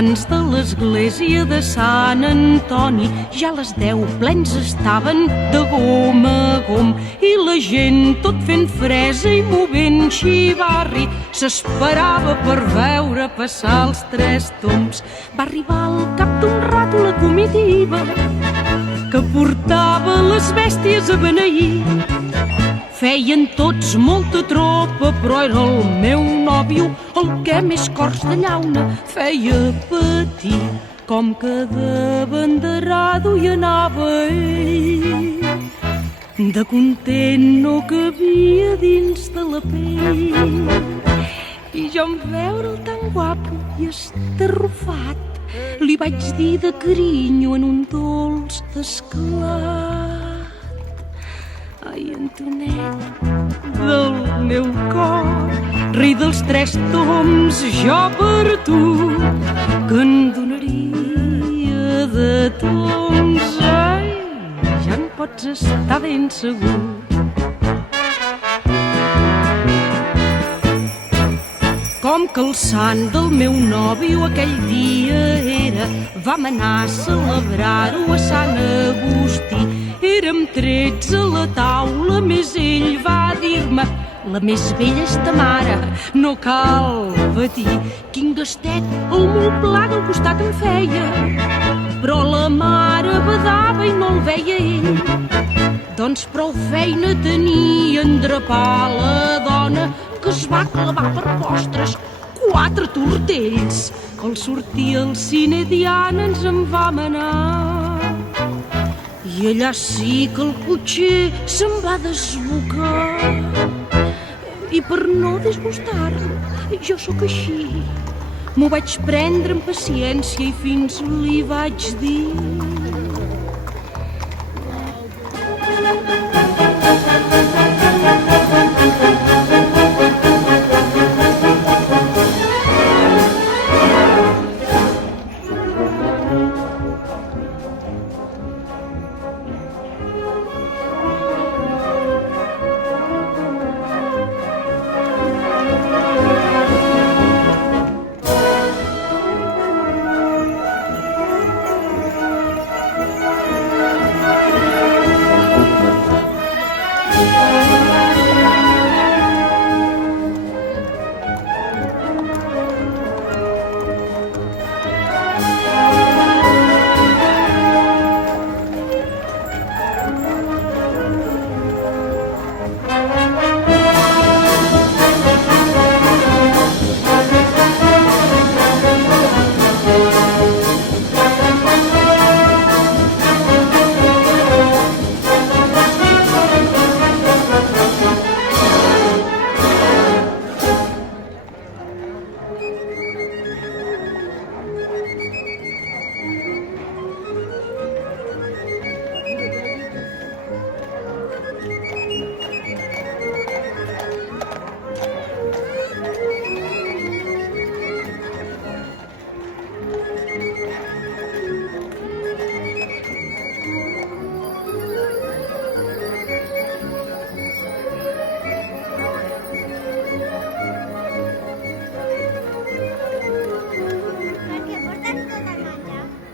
sants de l'església de Sant Antoni. Ja a les 10 plens estaven de gom a gom i la gent tot fent fresa i movent xivarri s'esperava per veure passar els 3 tombs. Va arribar al cap d'un rato la comitiva que portava les bèsties a beneir. Feien tots molta tropa, però era el meu nòvio el que més cors de llauna feia patir. Com que de banderado hi anava ell, de content no cabia dins de la pell. I jo en veure'l tan guapo i estarrufat, li vaig dir de carinyo en un dolç esclat: ai, Antonet del meu cor, rei dels 3 tombs, jo per tu, que en donaria de tombs. Ai, ja en pots estar ben segur. Com que el sant del meu nòvio aquell dia era, vam anar a celebrar-ho a Sant Agustí. Érem 13 a la taula, més ell va dir-me: la més vella és ta mare, no cal patir. Quin gastet el molt pla del costat em feia, però la mare badava i no el veia ell. Doncs prou feina tenia en drapar la dona, que es va clavar per postres 4 tortells. Al sortir al cine Diana ens en vam anar, i allà sí que el cotxer se'n va desbocar. I per no disgustar-lo, jo sóc així, m'ho vaig prendre amb paciència i fins li vaig dir: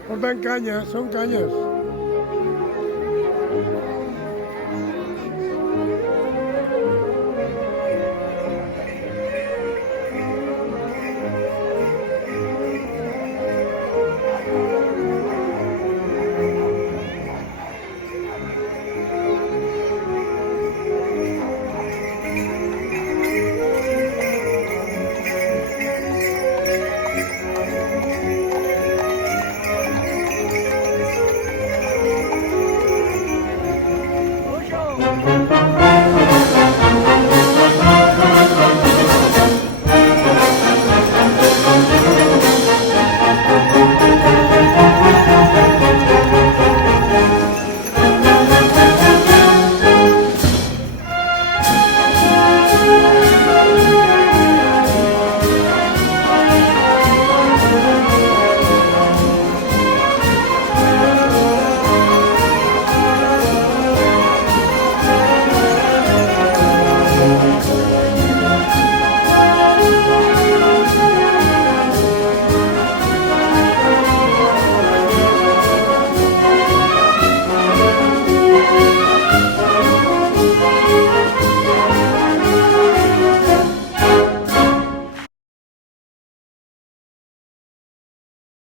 Porten canya, són canyes.